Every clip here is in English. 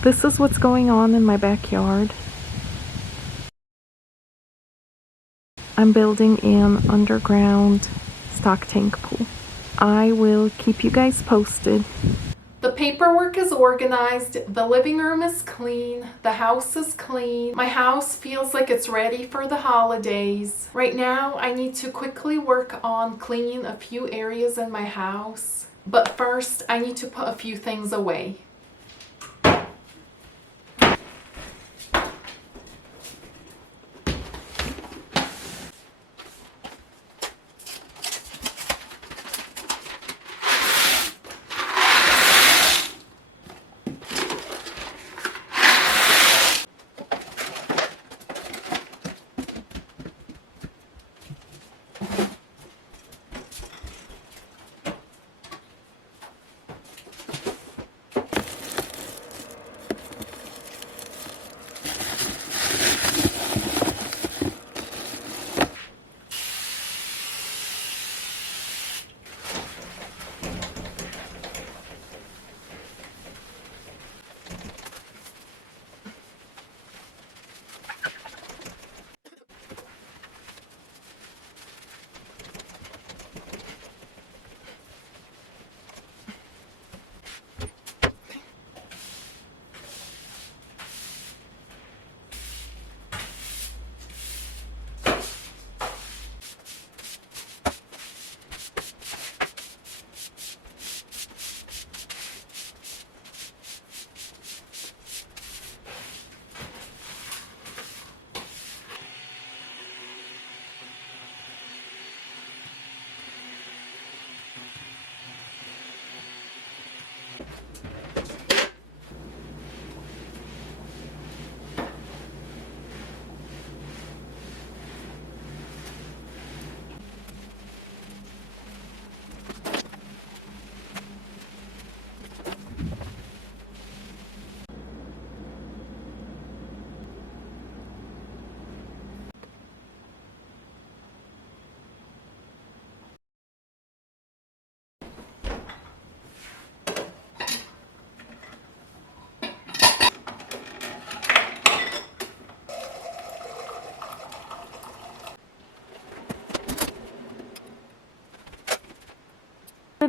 This is what's going on in my backyard. I'm building an underground stock tank pool. I will keep you guys posted. The paperwork is organized, the living room is clean, the house is clean. My house feels like it's ready for the holidays. Right now, I need to quickly work on cleaning a few areas in my house. But first, I need to put a few things away.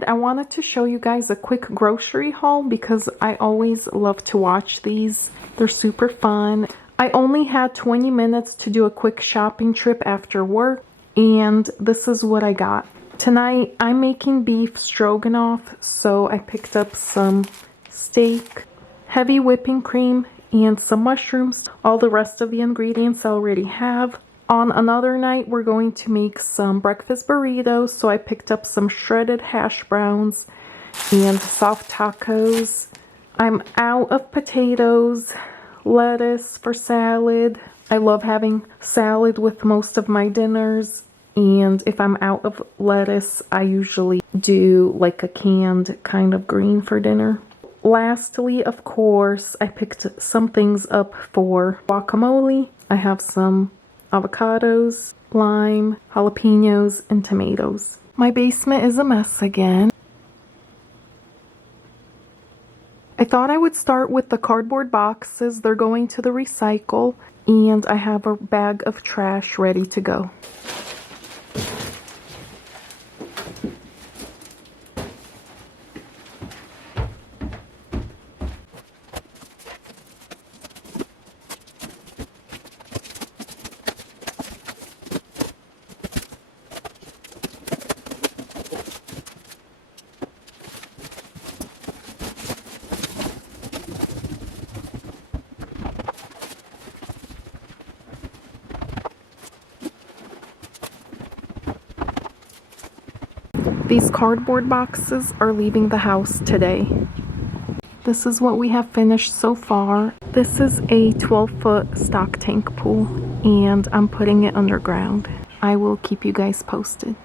I wanted to show you guys a quick grocery haul because I always love to watch these. They're super fun. I only had 20 minutes to do a quick shopping trip after work, and this is what I got. Tonight I'm making beef stroganoff, so I picked up some steak, heavy whipping cream, and some mushrooms. All the rest of the ingredients I already have. On another night, we're going to make some breakfast burritos, so I picked up some shredded hash browns and soft tacos. I'm out of potatoes, lettuce for salad. I love having salad with most of my dinners, and if I'm out of lettuce, I usually do like a canned kind of green for dinner. Lastly, of course, I picked some things up for guacamole. I have some avocados, lime, jalapenos, and tomatoes. My basement is a mess again. I thought I would start with the cardboard boxes. They're going to the recycle, and I have a bag of trash ready to go. These cardboard boxes are leaving the house today. This is what we have finished so far. This is a 12-foot stock tank pool, and I'm putting it underground. I will keep you guys posted.